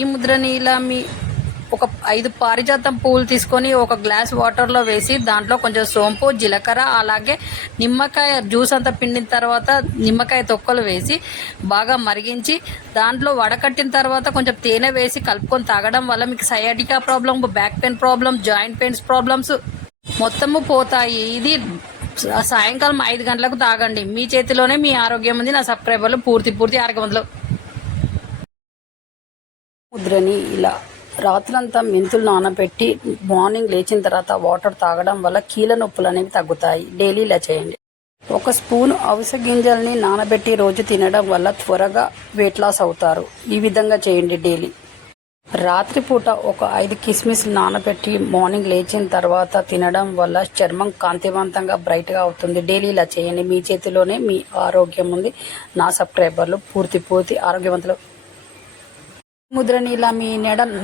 ఈ ముద్రని ఇలా ఒక 5 పారిజాతం పువ్వులు తీసుకొని ఒక గ్లాస్ వాటర్లో వేసి దాంట్లో కొంచెం సోంపు, జీలకర్ర, అలాగే నిమ్మకాయ జ్యూస్ అంతా పిండిన తర్వాత నిమ్మకాయ తొక్కలు వేసి బాగా మరిగించి దాంట్లో వడకట్టిన తర్వాత కొంచెం తేనె వేసి కలుపుకొని తాగడం వల్ల మీకు sciatica problem, back pain problem, joint pains problems మొత్తము పోతాయి. ఇది సాయంకాలం 5 గంటలకు తాగండి. మీ చేతిలోనే మీ ఆరోగ్యం ఉంది. నా సబ్స్క్రైబర్లు పూర్తి ఆరోగ్యవంతులు. ముద్రని ఇలా రాత్రంతా మెంతులు నానబెట్టి మార్నింగ్ లేచిన తర్వాత వాటర్ తాగడం వల్ల కీళ్ళ నొప్పులు అనేవి తగ్గుతాయి. డైలీ ఇలా చేయండి. 1 స్పూన్ అవిసె గింజల్ని నానబెట్టి రోజు తినడం వల్ల త్వరగా వెయిట్ లాస్ అవుతారు. ఈ విధంగా చేయండి డైలీ. రాత్రిపూట ఒక 5 కిస్మిస్ నానబెట్టి మార్నింగ్ లేచిన తర్వాత తినడం వల్ల చర్మం కాంతివంతంగా బ్రైట్గా అవుతుంది. డైలీ ఇలా చేయండి. మీ చేతిలోనే మీ ఆరోగ్యం ఉంది. నా సబ్స్క్రైబర్లు పూర్తి ఆరోగ్యవంతులు. ముద్రని ఇలా మీ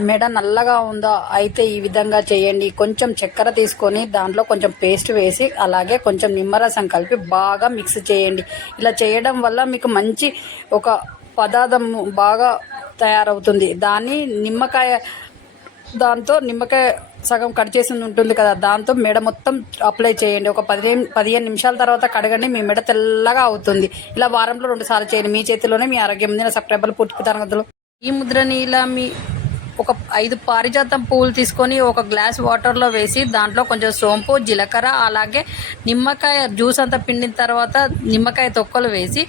మెడ నల్లగా ఉందా అయితే ఈ విధంగా చేయండి. కొంచెం చక్కెర తీసుకొని దాంట్లో కొంచెం పేస్ట్ వేసి అలాగే కొంచెం నిమ్మరసం కలిపి బాగా మిక్స్ చేయండి. ఇలా చేయడం వల్ల మీకు మంచి ఒక పదార్థం బాగా తయారవుతుంది. దాన్ని నిమ్మకాయ సగం కట్ చేసి ఉంటుంది కదా, దాంతో మెడ మొత్తం అప్లై చేయండి. ఒక 15 నిమిషాల తర్వాత కడగండి. మీ మెడ తెల్లగా అవుతుంది. ఇలా వారంలో 2 సార్లు చేయండి. మీ చేతిలోనే మీ ఆరోగ్యం ఉంది. నా సబ్స్క్రైబర్లు పూర్తి తరగతులు. ఈ ముద్రని ఇలా ఒక 5 పారిజాతం పువ్వులు తీసుకొని ఒక గ్లాస్ వాటర్లో వేసి దాంట్లో కొంచెం సోంపు, జీలకర్ర, అలాగే నిమ్మకాయ జ్యూస్ అంతా పిండిన తర్వాత నిమ్మకాయ తొక్కలు వేసి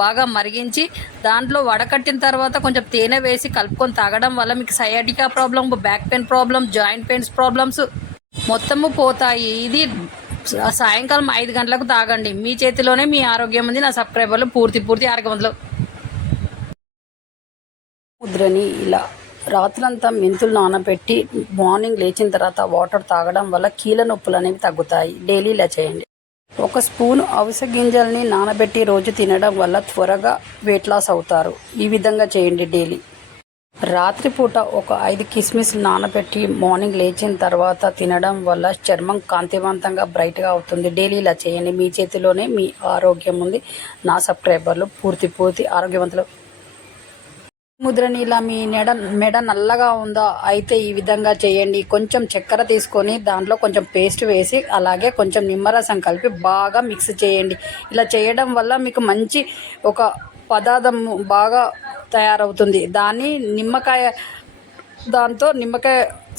బాగా మరిగించి దాంట్లో వడకట్టిన తర్వాత కొంచెం తేనె వేసి కలుపుకొని తాగడం వల్ల మీకు sciatica problem, back pain problem, joint pains problems మొత్తము పోతాయి. ఇది సాయంకాలం 5 గంటలకు తాగండి. మీ చేతిలోనే మీ ఆరోగ్యం ఉంది. నా సబ్స్క్రైబర్లు పూర్తి ఆరోగ్యవంతులు. ముద్రని ఇలా రాత్రంతా మెంతులు నానబెట్టి మార్నింగ్ లేచిన తర్వాత వాటర్ తాగడం వల్ల కీళ్ళ నొప్పులు అనేవి తగ్గుతాయి. డైలీ ఇలా చేయండి. 1 స్పూన్ అవిసె గింజల్ని నానబెట్టి రోజు తినడం వల్ల త్వరగా వెయిట్ లాస్ అవుతారు. ఈ విధంగా చేయండి డైలీ. రాత్రిపూట ఒక 5 కిస్మిస్ నానబెట్టి మార్నింగ్ లేచిన తర్వాత తినడం వల్ల చర్మం కాంతివంతంగా బ్రైట్గా అవుతుంది. డైలీ ఇలా చేయండి. మీ చేతిలోనే మీ ఆరోగ్యం ఉంది. నా సబ్స్క్రైబర్లు పూర్తి ఆరోగ్యవంతులు. ముద్రని ఇలా మీ మెడ నల్లగా ఉందా అయితే ఈ విధంగా చేయండి. కొంచెం చక్కెర తీసుకొని దాంట్లో కొంచెం పేస్ట్ వేసి అలాగే కొంచెం నిమ్మరసం కలిపి బాగా మిక్స్ చేయండి. ఇలా చేయడం వల్ల మీకు మంచి ఒక పదార్థం బాగా తయారవుతుంది. దాన్ని నిమ్మకాయ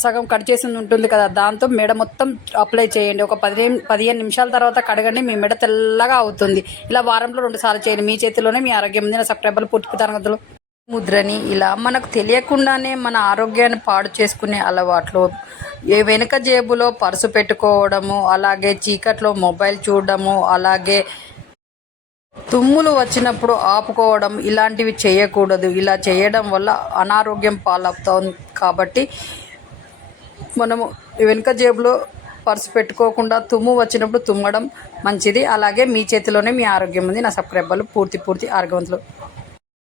సగం కట్ చేసి ఉంటుంది కదా, దాంతో మెడ మొత్తం అప్లై చేయండి. ఒక 15 నిమిషాల తర్వాత కడగండి. మీ మెడ తెల్లగా అవుతుంది. ఇలా వారంలో 2 సార్లు చేయండి. మీ చేతిలోనే మీ ఆరోగ్యం ఉంది. నా సబ్స్క్రైబర్లు పూర్తి తరగతులు. ముద్రని ఇలా మనకు తెలియకుండానే మన ఆరోగ్యాన్ని పాడు చేసుకునే అలవాట్లు, వెనుక జేబులో పర్సు పెట్టుకోవడము, అలాగే చీకట్లో మొబైల్ చూడడము, అలాగే తుమ్ములు వచ్చినప్పుడు ఆపుకోవడం, ఇలాంటివి చేయకూడదు. ఇలా చేయడం వల్ల అనారోగ్యం పాలవుతాం. కాబట్టి మనము వెనుక జేబులో పర్సు పెట్టుకోకుండా తుమ్ము వచ్చినప్పుడు తుమ్మడం మంచిది. అలాగే మీ చేతిలోనే మీ ఆరోగ్యం ఉంది. నా సబ్స్క్రైబర్లు పూర్తి ఆరోగ్యవంతులు.